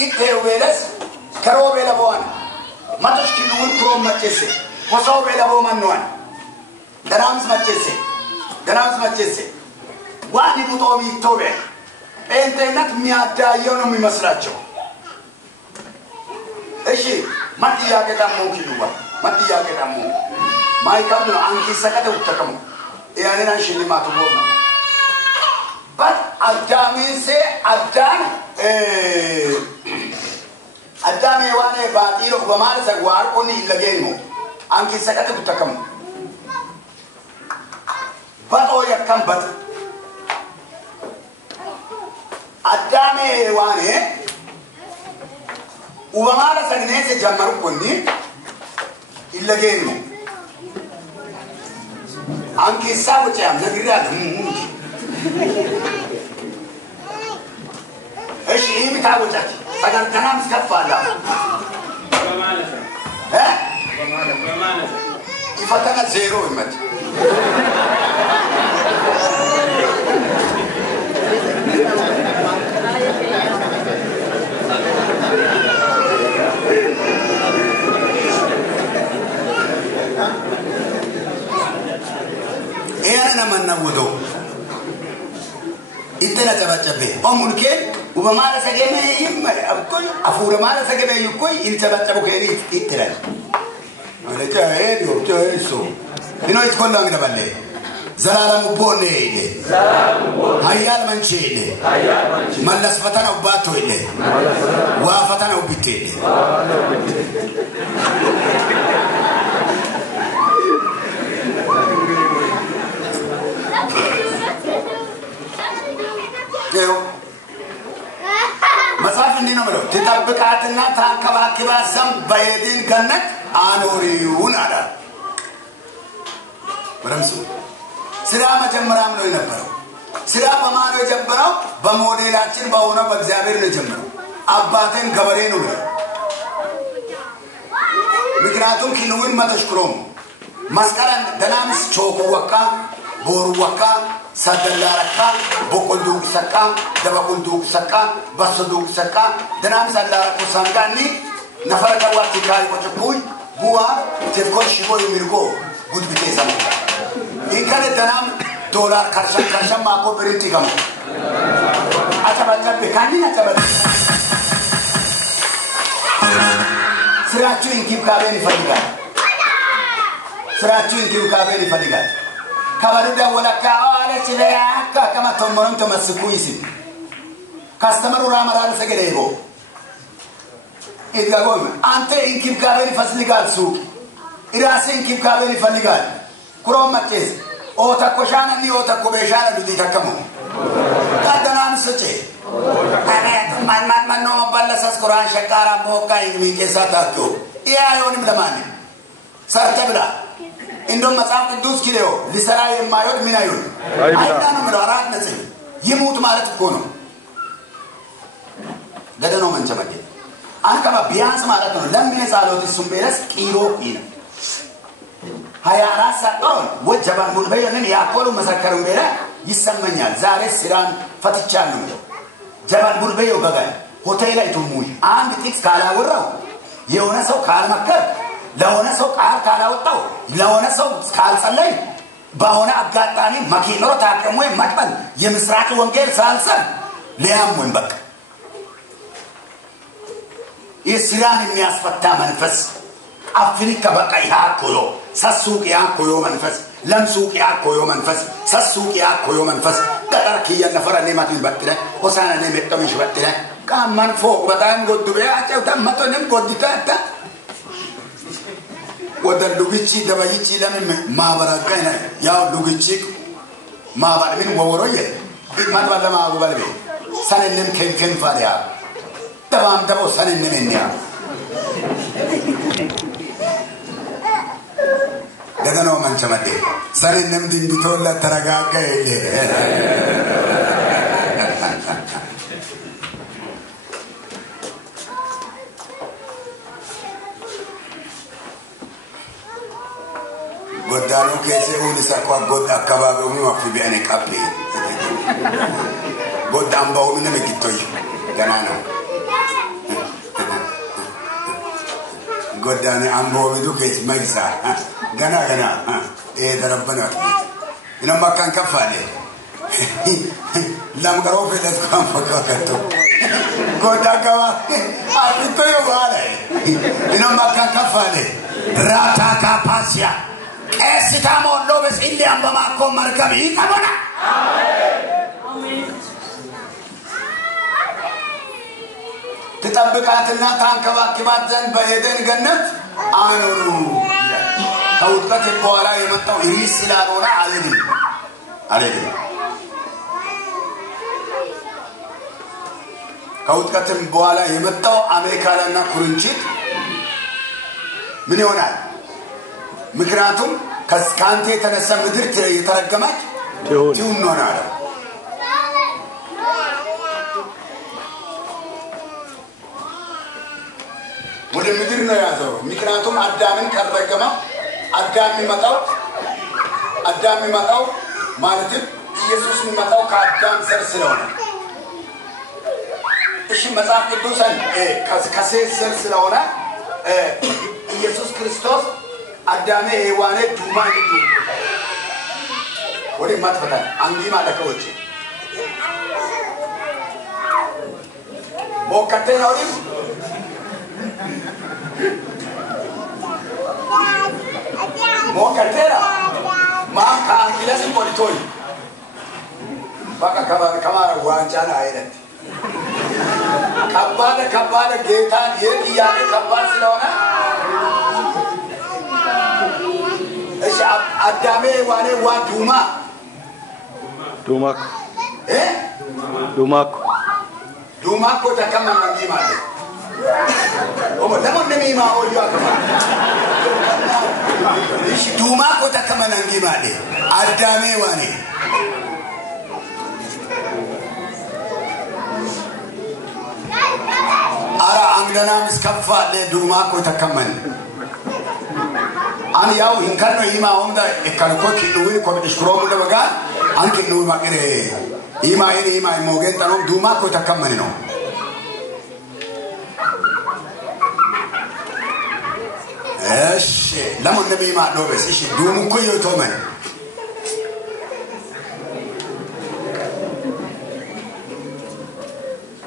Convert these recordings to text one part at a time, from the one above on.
إنتي وبيلس كرو بيلا بوان ما تشكلون كروم متجسي وصو بيلا بو منوان درامز متجسي وادي بطومي توبه انتينات ميادا يونو ميمسراتشو ايشي ما تياكي تامو كيلوا ما تياكي تامو ما يكابلو انكي سكته وتكمو يعني نانشيني ما تبوما بس أدامين سي أدام يواني باتيرو بمال سغوار كوني لجينمو أنكي سكته وتكمو باتو يكم بات أدام يواني وبمال سغني سي جمرو كوني لجينمو أنكي سابو تيام نغيرات إيش هي متعوجات فكان تنام سكفة لا ها يفتنا زيرو يمت إيه أنا من نودو إتنا تبتشبه أمولكين وبمارس أجمع يم أبكون أفور مارس أجمع يكوي إن تبتشبه كيري إتنا أنا جاهد وجاهد سو إنه يتكلم عن بالله زلالة مبونة هيال منشيد ملص فتنا وباتو إله وافتنا وبيتيد مسافة دينا ملو تطبقاتنا تنكباكبا سم بيدين جنة آنوريون على برمسو سلام جمرا ملو ينبرو سلام بمانو جمبرو بموديلاتين باونا بغزابير نجمرو أباتين غبرين ولو مقراتون كنوين ما تشكرون مسكرا دنامس چوكو وكا بورو وكا سادلاركا بوكل دوك سكا دبكل دوك سكا بس دوك سكا دنام سادلاركو سانغاني نفر كواتي كاي وچكوي بوا تفكر شيبو يميركو بود بيتسام إن كان دنام دولار كرشان ماكو بريتي كم أتبع بكاني أتبع سراتشو إنكيب كابيني فديغان سراتشو إنكيب كابيني فديغان كبردا ولا كأولا تبيعك كما تمرون تمسكويسين كاستمر رامر على سجديبو إذا قوم أنت إنكيب كابيني فسلقال سوق إذا سإنكيب كابيني فسلقال كروم متجز أو تكوشانا ني أو تكوبيشانا بدي تكمل كادنا نسوتي من نوم بالله قرآن شكارا موكا إنمي كيسا تاكو إيه أيوني مدماني سارتبلا إندوم مسام كدوس كيلو لسراي ما يود مين أيون أيضا نمرارات نسي يموت مالك كونو ده نوم من جمعه أنا كما بيانس مالك كونو لم من سالوتي سمبيرس كيلو إينا هيا راس أون وجبان مدبيو نني أقولوا مسكرون بيرا يسمعني زارس سيران فتشان نمو جبان مدبيو بغاي هوتيلا يتوموي آن بتيكس كالا وراو يونا سو كال مكر لونا سو كال كالا وطاو لونا سو كال سلي باونا أبغاتاني مكينو تاكموي مكبل يمسراك وانجيل سالسن ليام وين بك يسيران الناس فتا منفس أفريقيا بقى يا كلو سسوق يا كلو منفس لم سوق يا كلو منفس سسوق يا كلو منفس قدرك هي النفر اللي ما تنبتله وسانا نمت مش بتله كم من فوق بدان قد بيع تام ما تنم قد تاتا ودل لوجيتشي دبايتشي لمن ما بركينا يا لوجيتشي ما بعمل وورويه ما تبغى ما أقول بلبي سنة نم كم فاريا تمام تبغى سنة نمنيا ده نوع من شمته سنة نم دين بتولا ترجع كيله قدانو كيسه ونساكوا قد أكبابه ما في بينك أبلي قدام باو من مكتوي كنانو قداني أمبو بدوك اسمه يسا غنا إيه دربنا إنما كان كفالي لم قروا في الأسكام فكاكتو قدا كوا أبيتو يبالي إنما كان كفالي راتا كاباسيا إستامو لوبس إلي أمبماكم مركبي كمونا تطبقاتنا تنكبكبات زن بهدن جنت آنورو كوتكت بولا يمتو إريس سلارونا عليهم كوتكت بولا يمتو أمريكا لنا كورنشيت من يونان مكراتهم كانتي تنسى مدرت يترجمات تيون نونالا وده مديرنا يا زو مكناتهم أدامن كرجمة أدامي متاو مالتي يسوع متاو كأدام سرسلونا إيش مساف كدوسن كسر سرسلونا يسوع كريستوس أدامي هوانه دوما يدوم وده ما تفهم أنجي ما دكوتشي بوكتين أولين mau kerja, maka kita semua ditoi. Maka kamar wawancara ini. Kabar kita dia kian kabar silona. Adame wane waduma. Dumak. Dumak kota kamar lagi mana? Oh, namun demi mau dia kamar. Duma kota kama nangimade adame wane ara angdana miskaffa de duma kota kama an yaw hinkano ima onda ekalko kinuwi ko bishkromu de baga an kinuwi makere ima mogen tanom duma kota kama no ايش لما النبي ما دوبس ايش دوم كويو تومن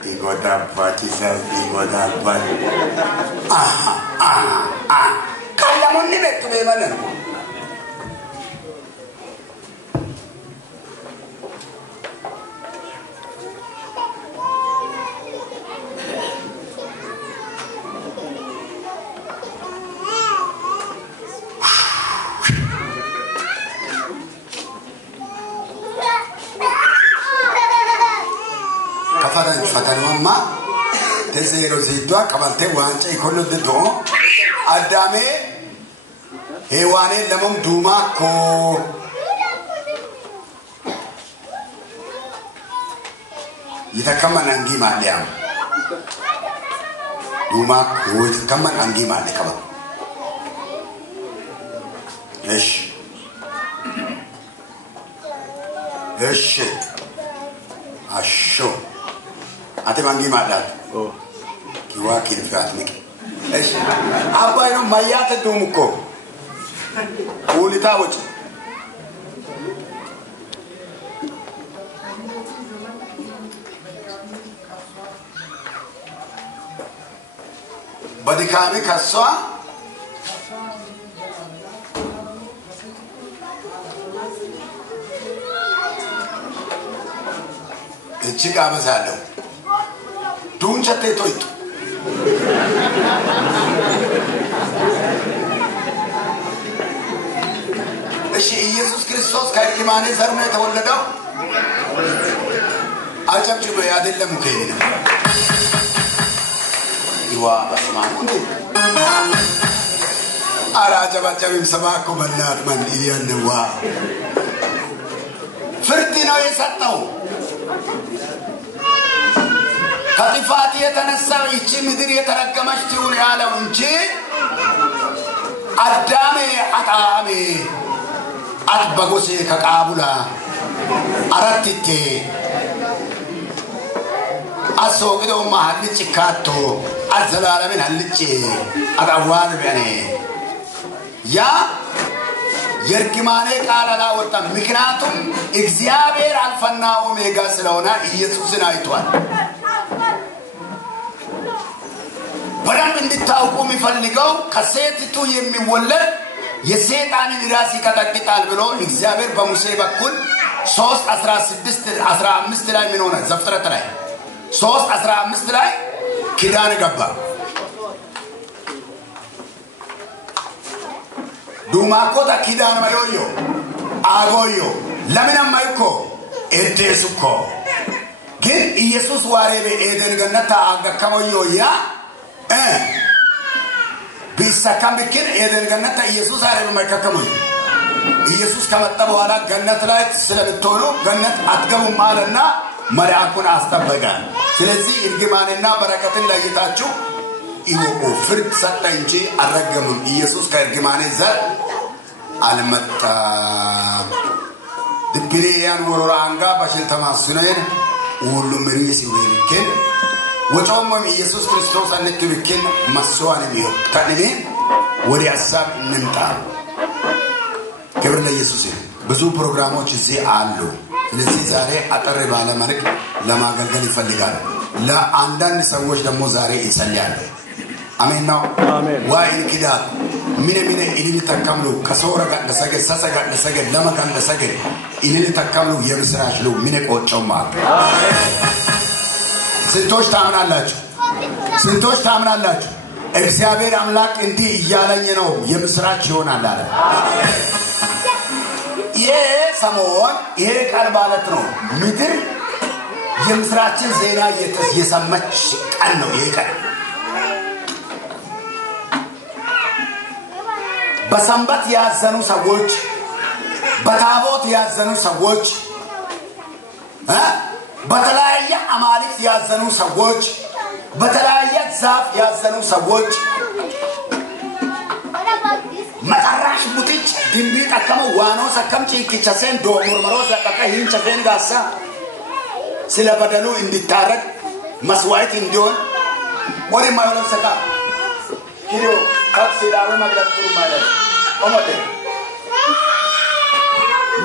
يغدا باتيسا يغدا بات كلام النبي تبيمن fatanumma tesero zidwa kabante wance ikono dedo adame hewane lamum duma ko yitakaman angi maliam duma ko yitakaman angi malikaba ايش اشو أنت مانجي مادات كيوا كيل فاتنك إيش أبا يوم مايات دومكو قولي تاوج بدي كامي كسوا إيش كام زالو دون شتى تويت إيش يسوع كريستوس كاي كمانة زرمة تولده أجمع شو يا دل مكينين يوا بسمان أراجع بجيم سماكو بنات من إيان نوا فردنا يساتو كتفاتي يتنسى إيشي مدري يترقمش تقول على ونجي أدامي أتامي أتبغوسي كقابولا أرتتي أسوق ده محل تكاتو الزلالة من هاللتشي أقوال بأني يا يركماني قال لا وطن مكناتم إغزيابير الفنا وميغا سلونا إيسوسنا يتوان بدن من التاوكو مفلقو كسيتتو يمي ولد يسيطان نراسي كتاكتال بلو إغزيابير بمسيبة كل صوص أسرع سدست أسرع مستلاي منونا زفترة تلاي صوص أسرع مستلاي كدان قبا دوماكو تا كدان مايويو آغويو لمنا مايكو إدسوكو كن يسوس واريبي إيدن غنطا آغا كمويو يا بيسا كم بكين إيدن غنطا يسوس واريبي مايكا كمويو يسوس كمتا بوالا غنط لايت سلبتونو غنط أتقبو مالنا مرعاكونا أستبغان سلسي إرغماننا بركة الله يتاچو إيوه فرد ستا إنجي الرقمون يسوس كإرغماني زر المتا دبريان ورورانغا باشل تماسونين ولو مريسي ويمكن وجومم يسوس كريستوس أنك بكين مسواني ميو تانيين وري أساب نمتا كبر الله يسوس بزو برنامج زي آلو لذي زاري أترى بالا مالك لما قلقل يفلقان لا عندن سووش دمو زاري يسليان آمين نو وإن كده من إلي تكملوا كسورة قد نسجل ساسا قد نسجل لما قد نسجل إلي تكملوا يمسراش لو من قوتشوا معك سنتوش تامن الله سنتوش تامن الله እግዚአብሔር አምላክ እንዲህ እያለኝ ነው የምስራች ይሆናል አለ የሰሞን ይሄ ቃል ማለት ነው ምድር የምስራችን ዜና የሰማች ቀን ነው ይሄ ቀን በሰንበት ያዘኑ ሰዎች በታቦት ያዘኑ ሰዎች በተለያየ አማልክት ያዘኑ ሰዎች በተለያየ ዛፍ ያዘኑ ሰዎች መጣራሽ ሙጥጭ ድንቢ ተከመው ዋኖ ሰከም ጭንቅቸሰን ዶሞርመሮ ሰቀቀ ይንቸፈን ጋሳ ስለበደሉ እንዲታረቅ መስዋዕት እንዲሆን ወደ ማይወለም ሰቃ ኪሎ ካክሲዳው ማግለጥሩ ማለት ኦሞቴ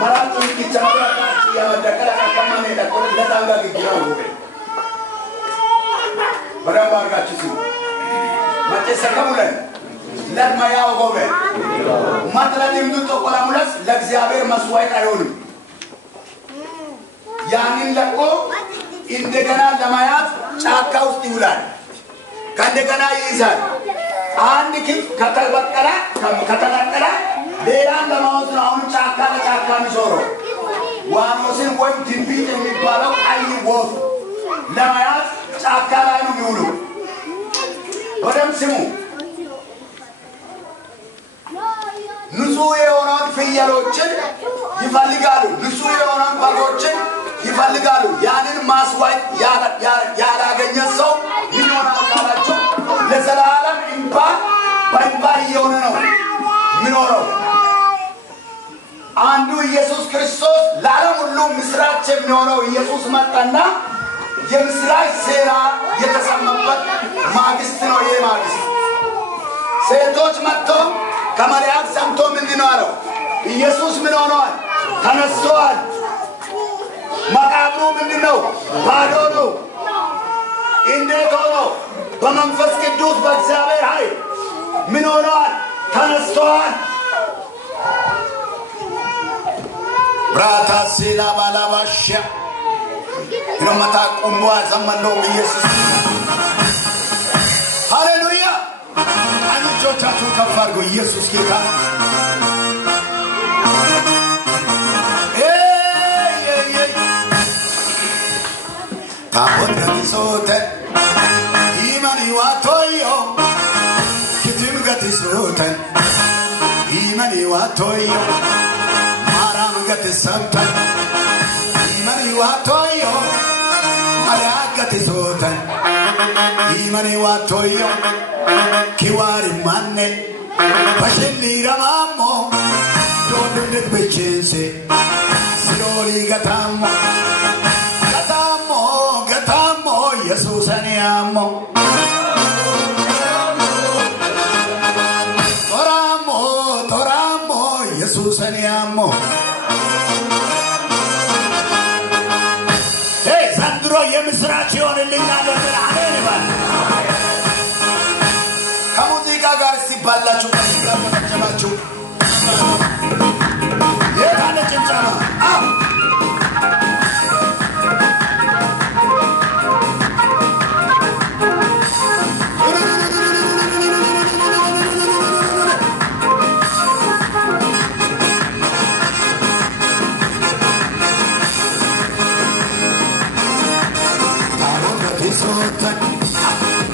ማራቱ ይቻላል ያመደከራ ከማኔ ተቆለ ለታንጋ ግግራው ወደ በራባርጋችሁ መቼ ሰከሙለን ለማ ያው ጎበ ማጥላንም ተቆላ ሙላስ ለእግዚአብሔር መስዋዕት አይሆንም ያንን ለቆ እንደገና ለማያት ጫካ ውስጥ ይውላል ከእንደገና ይይዛል አንድ ኪፍ ከተበቀለ ከተነቀለ ሌላን ለማውጣት ነው አሁን ጫካ ለጫካ የሚዞረው ዋኖስን ወይ ድንቢጥ የሚባለው አይ ወፍ ለማያት ጫካ ላይ ነው የሚውለው ወደም ስሙ ንጹህ የሆነውን ፍየሎችን ይፈልጋሉ ንጹህ የሆነውን በጎችን ይፈልጋሉ ያንን ማስዋዕት ያላገኘ ሰው ይኖራል ካላችሁ ለዘላለም እንባ ባይባ የሆነ ነው ምኖረው አንዱ ኢየሱስ ክርስቶስ ለዓለም ሁሉ ምስራች የሚሆነው ኢየሱስ መጣና የምስራች ዜና የተሰማበት ማግስት ነው ይሄ ማግስት ሴቶች መጥተው ከመሪያም ሰምቶ ምንድነው አለው ኢየሱስ ምን ሆኗል ተነስቷል መቃብሩ ምንድነው ባዶ ነው እንዴት ሆኖ በመንፈስ ቅዱስ በእግዚአብሔር ኃይል ምን ሆኗል ተነስቷል ብራታ ሲላ ባላባሻ ይኖማታ ቆምቧ ዘመነው ኢየሱስ ሃሌሉያ አንቾቻችሁ ከፍ አድርጉ ኢየሱስ ጌታ ታቦት ገቲሶተ ኢማኒ ዋቶዮ ክትም ገቲሶተ ኢማኒ ዋቶዮ ማራም ገቲሰምተ ኢማኒ ዋቶዮ ማራ ገቲሶተ ኢማኒ ዋቶዮ kiwari manne basheli ramamo dodunde bechense siroli gatamo gatamo yesus aniamo ኢየሱስ ያሞ ዘንድሮ የምስራች ይሆንልኛል አሜን ይባል ከሙዚቃ ጋር ሲባላችሁ ከሙዚቃ ተጨማችሁ የታለ ጭምጨማ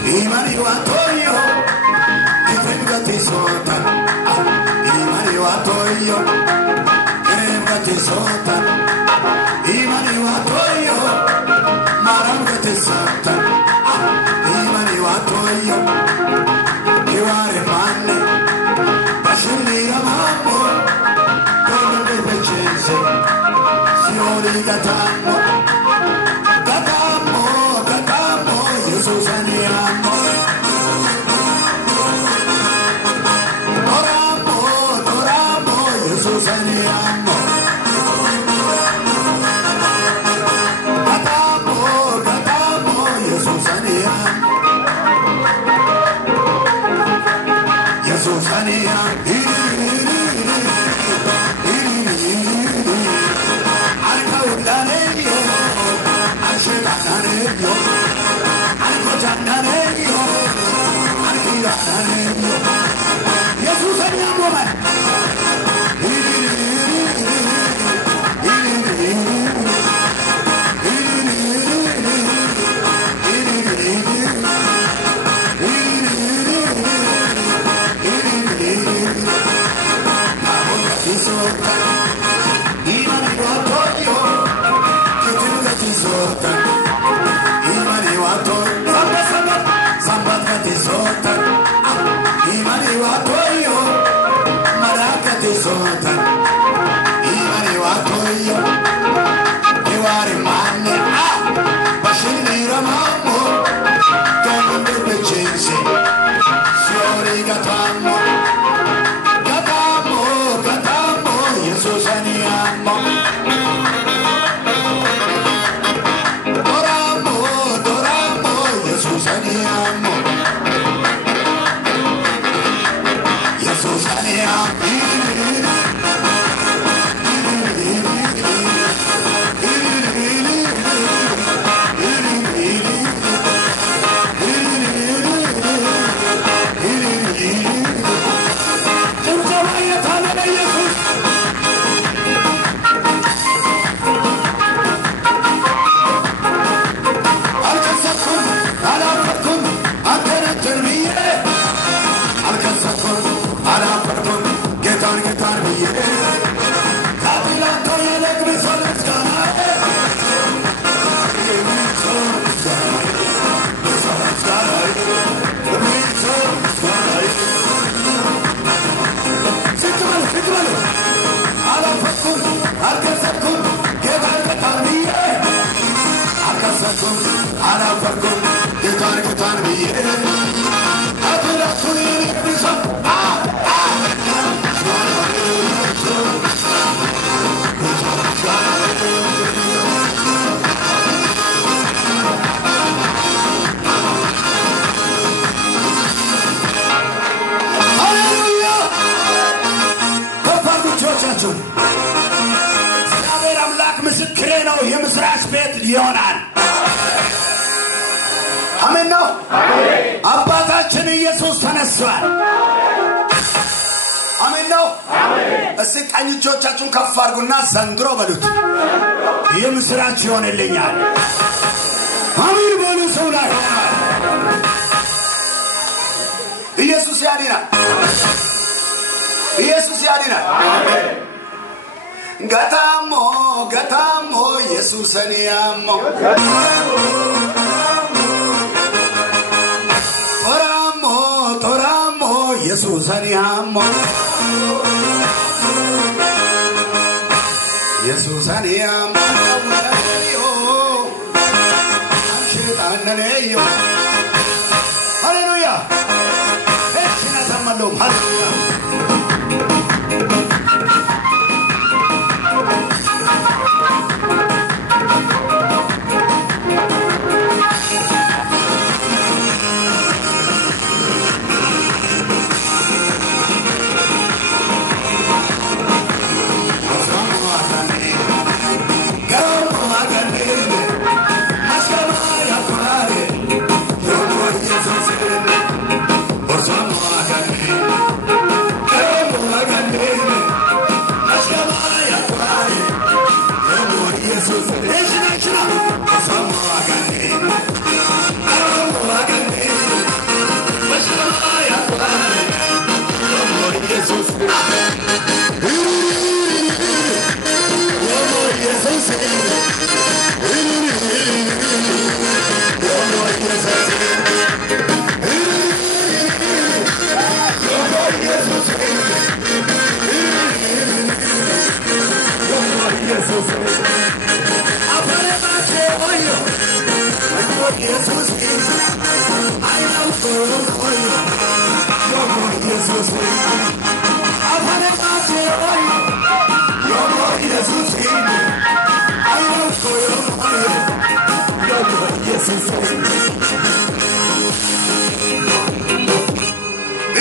Imani watoyo, kitemga tisota. Imani watoyo, kitemga tisota. Imani watoyo, maranga tisota. Imani watoyo, kiware mane. Bashuli ramamo, kono de pechense. Siori gatamo, gatamo, gatamo, Jesus aniamo. አሜን ነው አባታችን ኢየሱስ ተነስቷል አሜን ነው እስኪ ቀኝ እጆቻችሁን ከፍ አድርጉና ዘንድሮ በሉት የምስራች ይሆንልኛል አሜን በሉ ሰው ላይ ኢየሱስ ያድናል ኢየሱስ ያድናል ገታሞ ገታሞ ኢየሱስን ያሞ ኢየሱስን ያሞ ኢየሱስን ያሞ አንሽታነነዮ ሃሌሉያ እሺ ተመለው ሃሌሉያ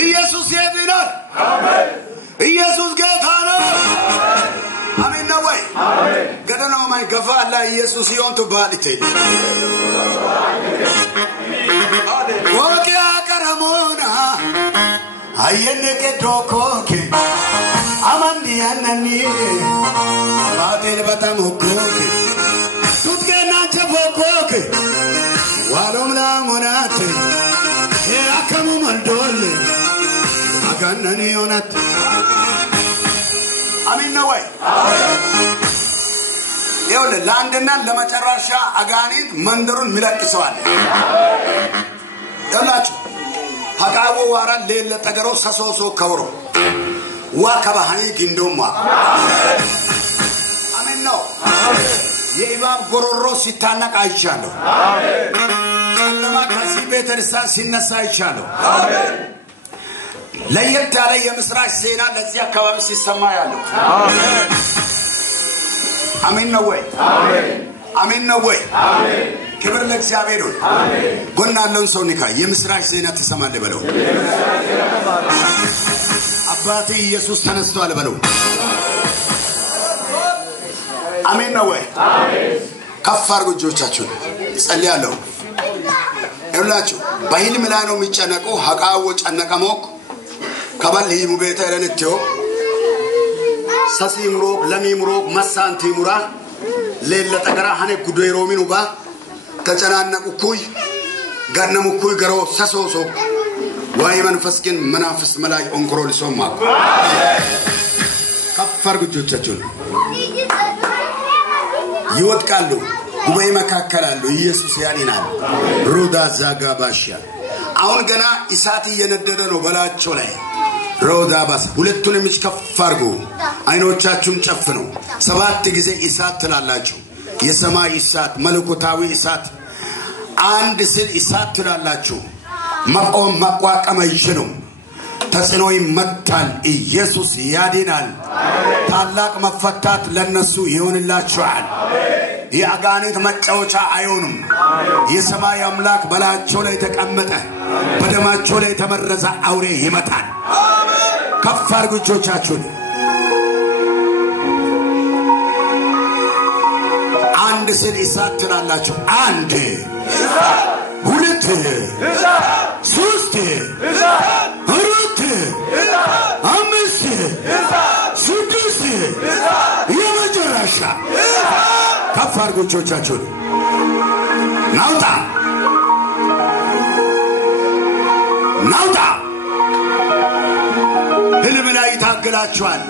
ኢየሱስ ያድናል አሜን ኢየሱስ ጌታ ነው አሜን ነው ወይ አሜን ገደናው ማይ ገፋላ ኢየሱስ ይሆንቱ ባልቴ ወቂያ ቀረሞና አየነከ ዶኮኬ አማንያነኒ ባቴል በተሞኮኬ ቱትገና ቸቦኮኬ ዋሎም ላሞናቴ ያከሙ መልዶል አጋነኒ ዮናት አሜን ነው ወይ አሜን ይወለ ላንድና ለመጨረሻ አጋኒት መንደሩን ሚለቅሰዋል ያላችሁ ሀቃቦ ዋራ ሌለ ተገሮ ሰሶሶ ከብሮ ዋከባሃኒ ግንዶማ አሜን ነው የኢባብ ጎሮሮ ሲታነቅ አይቻለሁ አሜን ጨለማ ከዚህ ቤተክርስቲያን ሲነሳ አይቻለሁ አሜን ለየት ያለ የምስራች ዜና ለዚህ አካባቢ ሲሰማ ያለው አሜን አሜን ነው ወይ አሜን አሜን ነው ወይ አሜን ክብር ለእግዚአብሔር ይሁን አሜን ጎናለውን ሰው ንካ የምስራች ዜና ተሰማለ በለው አባቴ ኢየሱስ ተነስቷል በለው አሜን ነው ወይ አሜን ከፍ አድርጉ እጆቻችሁን ጸልያለሁ ይላችሁ በህልም ላይ ነው የሚጨነቀው ሀቃው ጨነቀሞክ ከበል ይሙቤታ ለነቴው ሰሲምሮ ለሚምሮ መሳንቲሙራ ሌለ ተገራ ሀኔ ጉዶይሮ ሚኑባ ተጨናነቁ ኩይ ጋነሙ ኩይ ገሮ ሰሶሶ ዋይ መንፈስ ግን መናፍስ መላይ ኦንኮሮል ሶማ ከፈር ጉጆቻችሁን ይወድቃሉ ጉባኤ መካከላሉ ኢየሱስ ያዲናል ሩዳ ዛጋባሻ አሁን ገና ኢሳት እየነደደ ነው በላቸው ላይ ሮዳ ባስ ሁለቱንም ከፈርጉ አይኖቻችሁን ጨፍኑ ሰባት ጊዜ ኢሳት ትላላችሁ የሰማይ ኢሳት መለኮታዊ ኢሳት አንድ ስል ኢሳት ትላላችሁ መቆም መቋቋም አይችሉም ተጽዕኖ ይመታል ኢየሱስ ያድናል ታላቅ መፈታት ለነሱ ይሆንላችኋል የአጋንንት መጫወቻ አይሆንም የሰማይ አምላክ በላቸው ላይ ተቀመጠ በደማቸው ላይ ተመረዘ አውሬ ይመታል ከፍ አድርጉ እጆቻችሁን አንድ ስል ኢሳት ትላላችሁ አንድ ሁለት ሶስት አራት አምስት ስድስት የመጨረሻ ከፍ አድርጉ እጆቻችሁን ናውጣ ናውጣ ህልም ላይ ታገላችኋል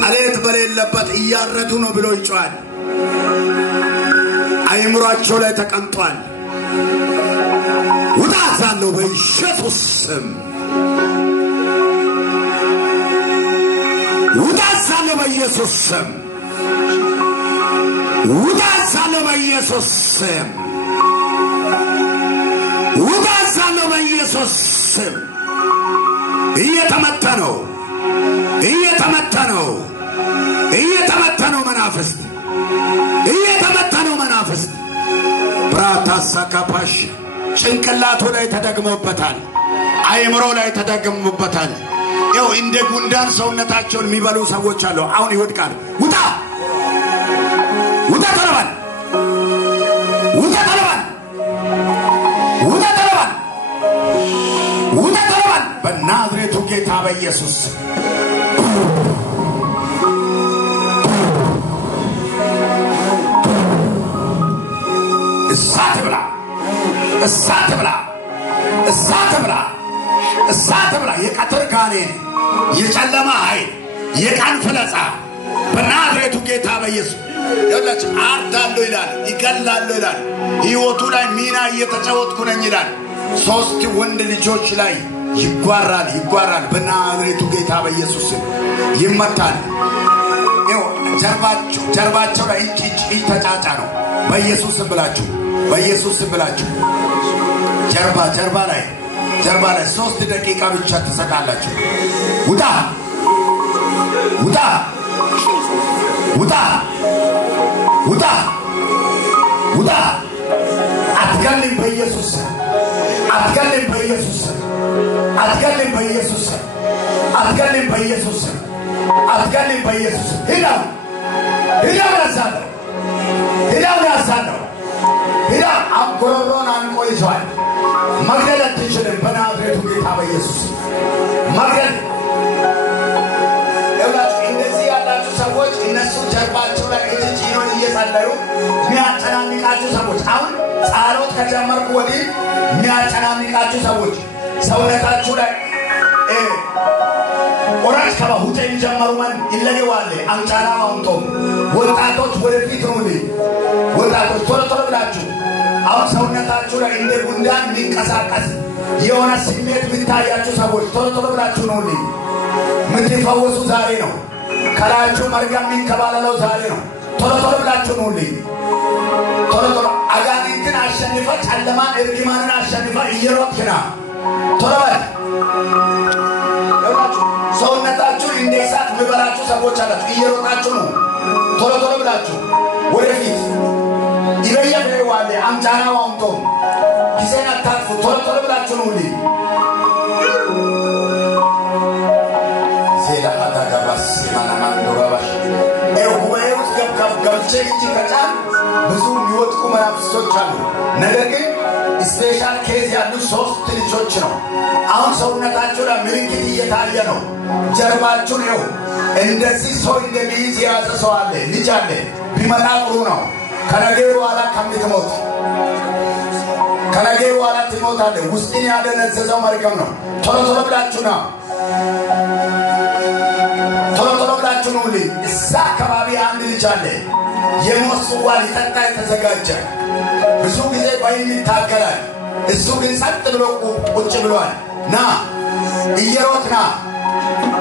ጠሌት በሌለበት እያረዱ ነው ብሎ ይጮሃል አይምሯቸው ላይ ተቀምጧል ውጣታለው በኢየሱስ ስም ውጣታለው በኢየሱስ ስም ውጣታለው በኢየሱስ ስም ውጣታለው በኢየሱስ ስም እየተመታ ነው እየተመታ ነው እየተመታ ነው መናፍስት እየተመታ ነው መናፍስት ብራታ ሳካፓሽ ጭንቅላቱ ላይ ተደግሞበታል አይምሮ ላይ ተደግሞበታል ይው እንደ ጉንዳን ሰውነታቸውን የሚበሉ ሰዎች አሉ አሁን ይወድቃል ውጣ ውጣ ተረባል ውጣ ተረባል ውጣ ተረባል ውጣ ተረባል በናዝሬቱ ጌታ በኢየሱስ እሳት ብላ እሳት ብላ እሳት ብላ እሳት ብላ የቀትር ጋኔን የጨለማ ኃይል የቀን ፍለጻ በናዝሬቱ ጌታ በኢየሱስ ያላች አርዳሎ ይላል ይገላሎ ይላል ህይወቱ ላይ ሚና እየተጫወትኩ ነኝ ይላል ሶስት ወንድ ልጆች ላይ ይጓራል በናዝሬቱ ጌታ በኢየሱስ ይመታል ይው ጀርባቸው ላይ እጅ ተጫጫ ነው በኢየሱስ ብላችሁ ጀርባ ላይ 3 ደቂቃ ብቻ ተሰቃላችሁ ውጣ ውጣ ውጣ ውጣ ውጣ አትገልም በኢየሱስ አትገልም በኢየሱስ አትገልም በኢየሱስ አትገልም በኢየሱስ አትገልም በኢየሱስ ሂዳ ያሳለው ሂዳ አጎሮሮን አንቆ ይዟል መግደል አትችልም በናዝሬቱ ጌታ በኢየሱስ መግደል እንደዚህ ያላችሁ ሰዎች እነሱ ጀርባቸው ላይ እጅን እየጸለዩ የሚያጨናንቃችሁ ሰዎች አሁን ጸሎት ከጀመርኩ ወዲህ የሚያጨናንቃችሁ ሰዎች ሰውነታችሁ ላይ ወራጅ ከበሁት የሚጀምሩ ማን ይለየዋል አንጫና አውንቶ ወጣቶች ወደፊት ነው ወጣቶች ቶሎ ብላችሁ አሁን ሰውነታችሁ ላይ እንደ ጉንዳን የሚንቀሳቀስ የሆነ ስሜት የሚታያችሁ ሰዎች ቶሎ ብላችሁ ነው የምትፈወሱ ዛሬ ነው ከላያችሁ መርገም የሚንከባለለው ዛሬ ነው ቶሎ ብላችሁ ነው ቶሎ አጋንንትን አሸንፈ ጨለማን እርግማንን አሸንፈ እየሮጥክና ቶሎ በል ሰውነታችሁ እንደ እሳት የሚበራችሁ ሰዎች አላችሁ እየሮጣችሁ ነው ቶሎ ብላችሁ ወደፊት ይበየዋል አምጫናው አምጦ ጊዜን አታጥፉ ቶሎ ብላችሁ ነው ዜላ አዳጋባስ ማናማንዶራባሽ ጉባኤውስ ገብቼ እጅ ከጫን ብዙ የሚወጥቁ መናፍስቶች አሉ ነገር ግን ስፔሻል ኬዝ ያሉ 3 ልጆች ነው አሁን ሰውነታችሁ ላይ ምልክት እየታየ ነው ጀርባችሁ ነው እንደዚህ ሰው እንደሚይዝ ያዘ ሰው አለ ልጅ አለ ቢመጣ ጥሩ ነው ከነገሩ በኋላ ከምትሞት ከነገሩ በኋላ ትሞታለህ ውስጥን ያደነዘዘው መርገም ነው ቶሎ ብላችሁ ነው ቶሎ ብላችሁ ነው እዛ አካባቢ አንድ ልጅ አለ የሞት ጽዋ ሊጠጣ የተዘጋጀ ብዙ ጊዜ ባይን ይታገላል እሱ ግን ሰጥ ብሎ ቁጭ ብሏል ና እየሮጥና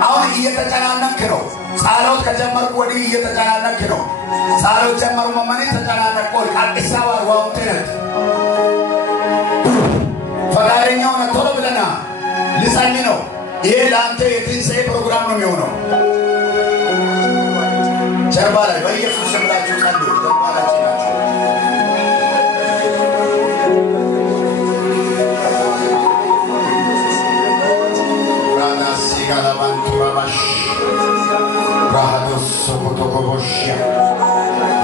አሁን እየተጨናነክ ነው ጸሎት ከጀመርኩ ወዲህ እየተጨናነክ ነው ጸሎት ጀመሩ ማማኔ ተጨናነቅ ቆል አዲስ አበባ ዋውተነት ፈቃደኛው ነው ቶሎ ብለና ልጸልይ ነው ይሄ ለአንተ የትንሣኤ ፕሮግራም ነው የሚሆነው ጀርባ ላይ በኢየሱስ ስም ብላችሁ ጸልዩ ጀርባ ላይ ናችሁ Galabanturamash Rahados Sokotokoboshia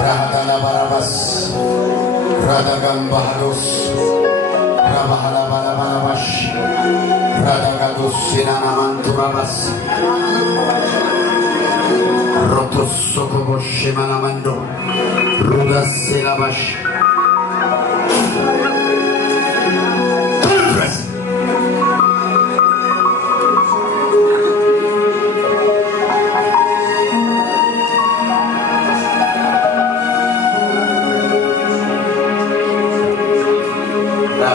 Rahadala Barabas Radagambahdos Rabahala Barabarabash Radagados Sinanamanturabas Rotos Sokoboshi Manamando Rudas Silabash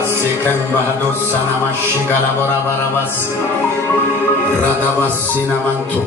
Sekan bahados sanamashi galabora barabas radabas sinamantu